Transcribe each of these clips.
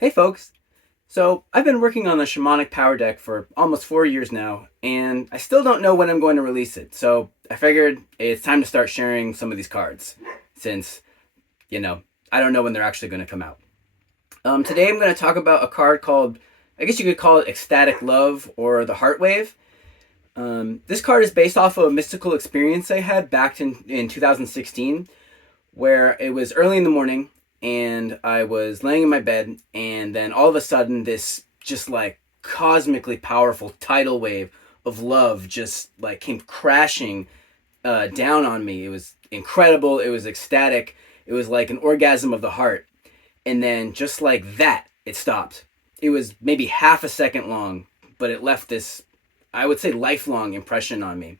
Hey folks! So, I've been working on the Shamanic Power Deck for almost 4 years now, and I still don't know when I'm going to release it. So, I figured it's time to start sharing some of these cards, since, you know, I don't know when they're actually going to come out. Today I'm going to talk about a card called, I guess you could call it Ecstatic Love or the HeartWave. This card is based off of a mystical experience I had back in 2016, where it was early in the morning and I was laying in my bed, and then all of a sudden this just like cosmically powerful tidal wave of love just like came crashing down on me. It was incredible. It was ecstatic. It was like an orgasm of the heart. And then just like that, it stopped. It was maybe half a second long, but it left this, I would say, lifelong impression on me.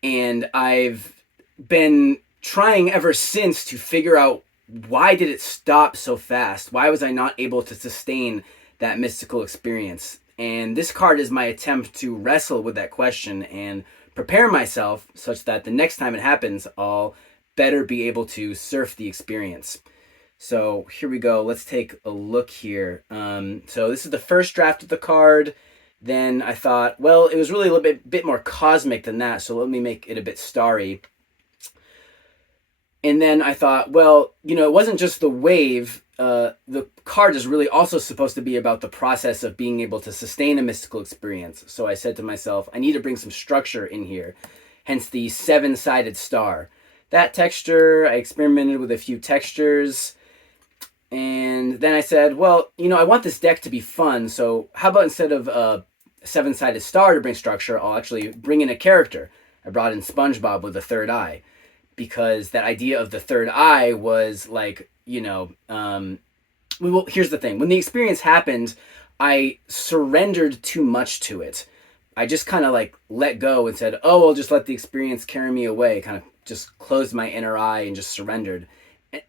And I've been trying ever since to figure out, why did it stop so fast? Why was I not able to sustain that mystical experience? And this card is my attempt to wrestle with that question and prepare myself such that the next time it happens, I'll better be able to surf the experience. So here we go. Let's take a look here. So this is the first draft of the card. Then I thought, well, it was really a little bit more cosmic than that, so let me make it a bit starry. And then I thought, well, it wasn't just the wave. The card is really also supposed to be about the process of being able to sustain a mystical experience. So I said to myself, I need to bring some structure in here, hence the seven-sided star. That texture, I experimented with a few textures. And then I said, well, I want this deck to be fun, so how about instead of a seven-sided star to bring structure, I'll actually bring in a character. I brought in SpongeBob with a third eye, because that idea of the third eye was like, well, here's the thing. When the experience happened, I surrendered too much to it. I just kind of like let go and said, oh, I'll just let the experience carry me away. Kind of just closed my inner eye and just surrendered.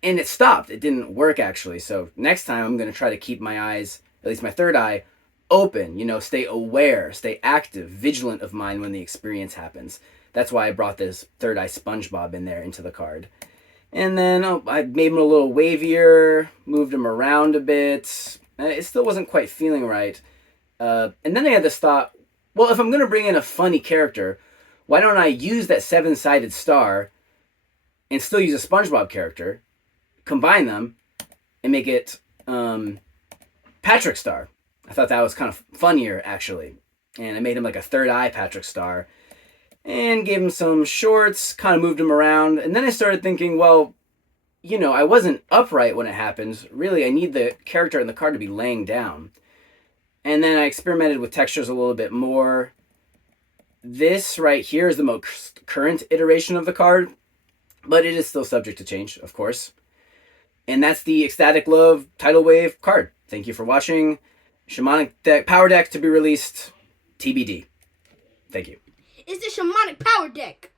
And it stopped. It didn't work, actually. So next time I'm going to try to keep my eyes, at least my third eye, open, stay aware, stay active, vigilant of mine when the experience happens. That's why I brought this third eye SpongeBob in there into the card. And then I made him a little wavier, moved him around a bit. It still wasn't quite feeling right. And then I had this thought, well, if I'm going to bring in a funny character, why don't I use that seven-sided star and still use a SpongeBob character, combine them, and make it Patrick Star. I thought that was kind of funnier, actually. And I made him like a third eye Patrick Star, and gave him some shorts, kind of moved him around. And then I started thinking, well, I wasn't upright when it happened. Really, I need the character in the card to be laying down. And then I experimented with textures a little bit more. This right here is the most current iteration of the card, but it is still subject to change, of course. And that's the Ecstatic Love Tidal Wave card. Thank you for watching. Shamanic Power Deck to be released, TBD. Thank you. It's the Shamanic Power Deck.